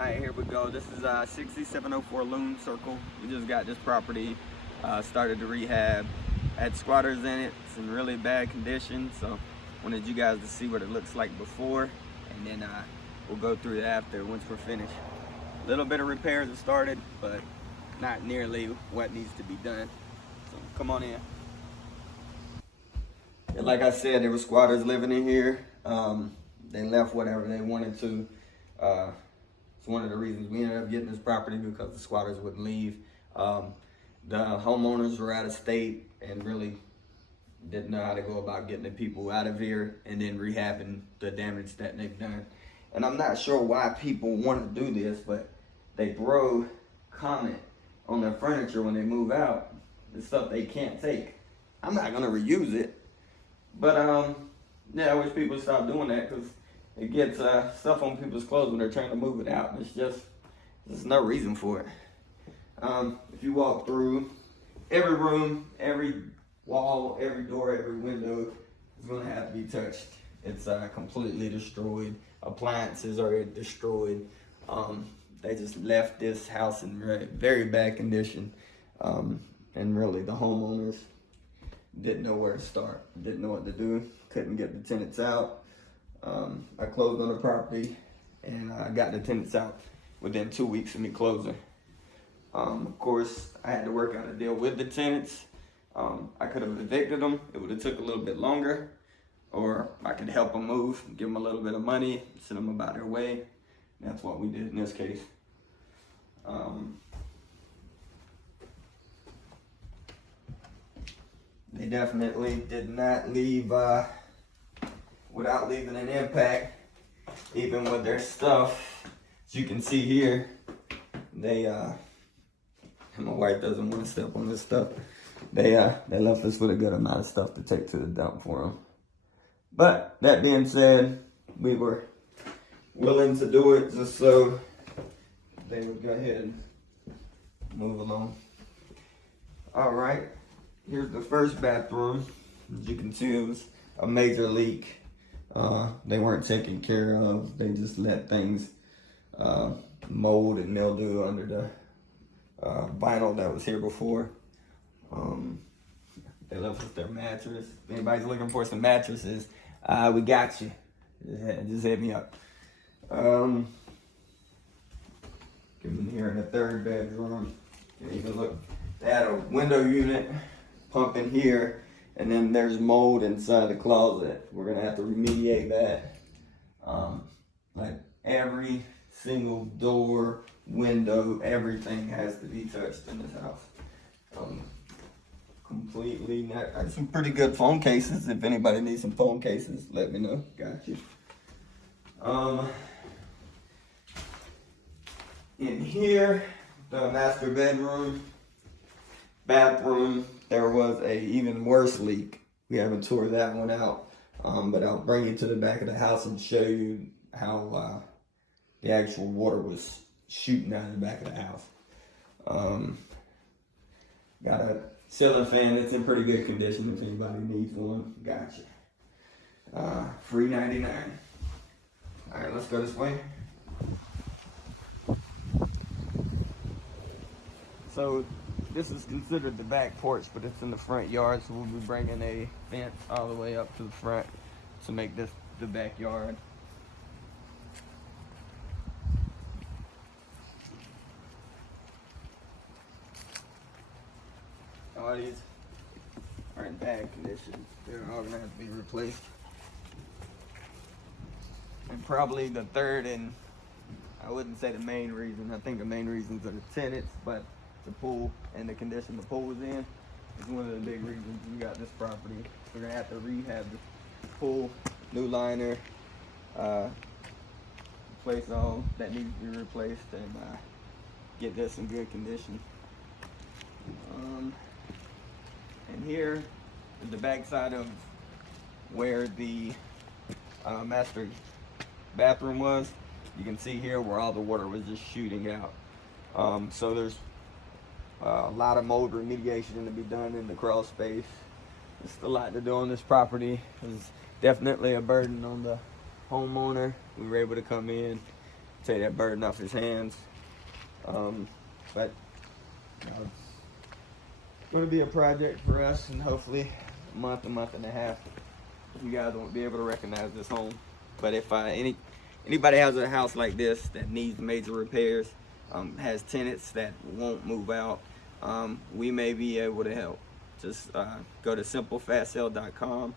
Alright, here we go. This is 6704 Loon Circle. We just got this property started to rehab. Had squatters in it. It's in really bad condition, so wanted you guys to see what it looks like before, and then we'll go through it after once we're finished. A little bit of repairs have started, but not nearly what needs to be done. So come on in. And like I said, there were squatters living in here. They left whatever they wanted to. It's one of the reasons we ended up getting this property, because the squatters wouldn't leave. The homeowners were out of state and really didn't know how to go about getting the people out of here and then rehabbing the damage that they've done. And I'm not sure why people want to do this, but they throw comment on their furniture when they move out, the stuff they can't take. I'm not gonna reuse it, but yeah, I wish people would stop doing that, because it gets stuff on people's clothes when they're trying to move it out. There's no reason for it. If you walk through every room, every wall, every door, every window is gonna have to be touched. It's completely destroyed. Appliances are destroyed. They just left this house in very bad condition. And really the homeowners didn't know where to start, didn't know what to do, couldn't get the tenants out. I closed on the property and I got the tenants out within 2 weeks of me closing. Of course, I had to work out a deal with the tenants. I could have evicted them. It would have took a little bit longer, or I could help them move, give them a little bit of money, send them about their way. That's what we did in this case. They definitely did not leave without leaving an impact, even with their stuff. As you can see here, and my wife doesn't want to step on this stuff. They left us with a good amount of stuff to take to the dump for them. But that being said, we were willing to do it just so they would go ahead and move along. All right, here's the first bathroom. As you can see, it was a major leak. They weren't taken care of. They just let things mold and mildew under the vinyl that was here before. They left us their mattress. If anybody's looking for some mattresses, we got you. Just hit me up. Come in here in the third bedroom. You can look. They had a window unit pump in here, and then there's mold inside the closet. We're gonna have to remediate that. Like every single door, window, everything has to be touched in this house. Completely. I got some pretty good phone cases. If anybody needs some phone cases, let me know. Got you. In here, the master bedroom, bathroom, there was a even worse leak. We haven't tore that one out, but I'll bring you to the back of the house and show you how the actual water was shooting out of the back of the house. Got a ceiling fan that's in pretty good condition if anybody needs one. Gotcha. Free 99. All right, let's go this way. So this is considered the back porch, but it's in the front yard, so we'll be bringing a fence all the way up to the front to make this the backyard. All these are in bad condition. They're all gonna have to be replaced. And probably the third, and I wouldn't say the main reason, I think the main reasons are the tenants, but the pool and the condition the pool was in is one of the big reasons we got this property. We're gonna have to rehab the pool, new liner, replace all that needs to be replaced, and get this in good condition. And here is the back side of where the master bathroom was. You can see here where all the water was just shooting out. So there's a lot of mold remediation to be done in the crawl space. There's a lot to do on this property. It's definitely a burden on the homeowner. We were able to come in take that burden off his hands. But you know, it's going to be a project for us, and hopefully a month and a half, you guys won't be able to recognize this home. But if anybody has a house like this that needs major repairs, has tenants that won't move out, we may be able to help. Just go to simplefastsale.com.